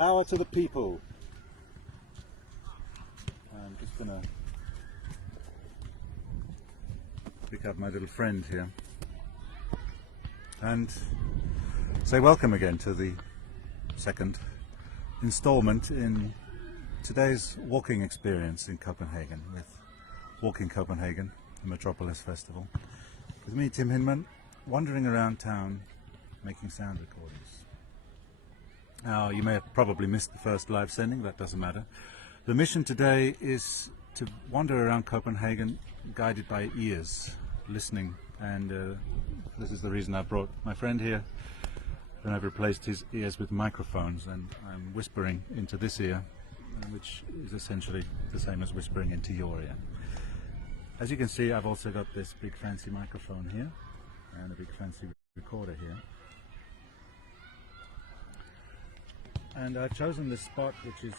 Power to the people. I'm just gonna pick up my little friend here and say welcome again to the second installment in today's walking experience in Copenhagen with Walking Copenhagen, the Metropolis festival. With me, Tim Hinman, wandering around town making sound recordings. Now, you may have probably missed the first live sending, that doesn't matter. The mission today is to wander around Copenhagen guided by ears, listening, and this is the reason I brought my friend here. And I've replaced his ears with microphones, and I'm whispering into this ear, which is essentially the same as whispering into your ear. As you can see, I've also got this big fancy microphone here and a big fancy recorder here. And I've chosen this spot, which is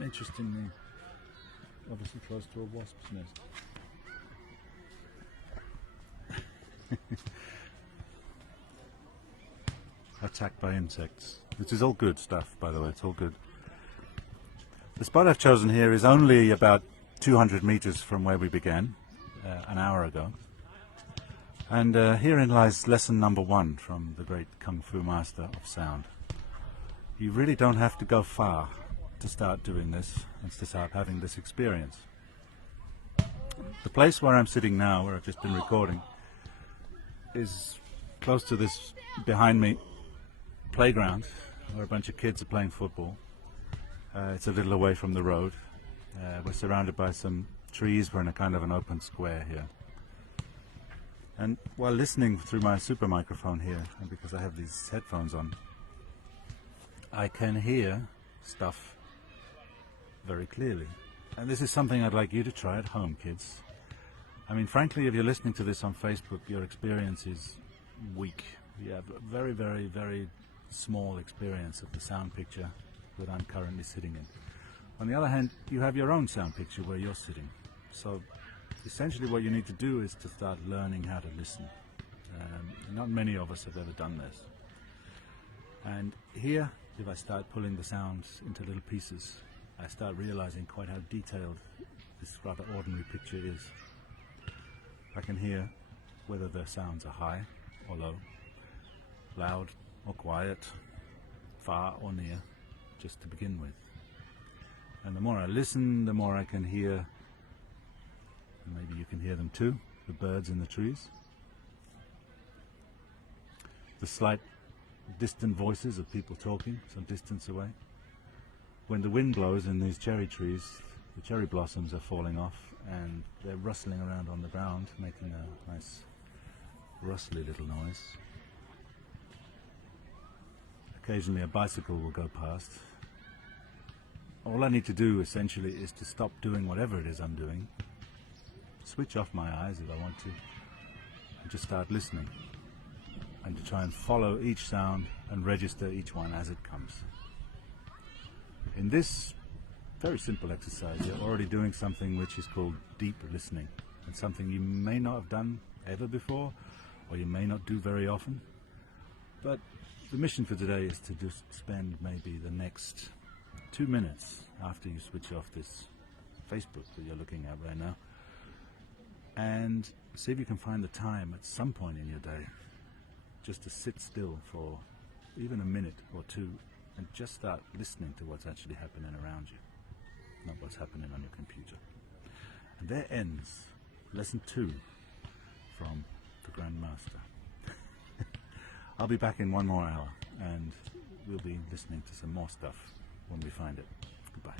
interestingly obviously close to a wasp's nest. Attacked by insects, which is all good stuff, by the way, it's all good. The spot I've chosen here is only about 200 meters from where we began an hour ago. And herein lies lesson number one from the great Kung Fu master of sound. You really don't have to go far to start doing this and to start having this experience. The place where I'm sitting now, where I've just been recording, is close to this, behind me, playground where a bunch of kids are playing football. It's a little away from the road. We're surrounded by some trees. We're in a kind of an open square here. And while listening through my super microphone here, and because I have these headphones on, I can hear stuff very clearly. And this is something I'd like you to try at home, kids. I mean, frankly, if you're listening to this on Facebook, your experience is weak. You have a very, very, very small experience of the sound picture that I'm currently sitting in. On the other hand, you have your own sound picture where you're sitting. So essentially what you need to do is to start learning how to listen. Not many of us have ever done this. And here, if I start pulling the sounds into little pieces, I start realizing quite how detailed this rather ordinary picture is. I can hear whether the sounds are high or low, loud or quiet, far or near, just to begin with. And the more I listen, the more I can hear, and maybe you can hear them too, the birds in the trees, the slight distant voices of people talking some distance away. When the wind blows in these cherry trees, the cherry blossoms are falling off and they're rustling around on the ground, making a nice rustly little noise. Occasionally a bicycle will go past. All I need to do essentially is to stop doing whatever it is I'm doing, switch off my eyes if I want to, and just start listening, and to try and follow each sound and register each one as it comes. In this very simple exercise, you're already doing something which is called deep listening, and something you may not have done ever before, or you may not do very often. But the mission for today is to just spend maybe the next 2 minutes after you switch off this Facebook that you're looking at right now, and see if you can find the time at some point in your day just to sit still for even a minute or two and just start listening to what's actually happening around you, not what's happening on your computer. And there ends lesson 2 from the Grand Master. I'll be back in 1 more hour and we'll be listening to some more stuff when we find it. Goodbye.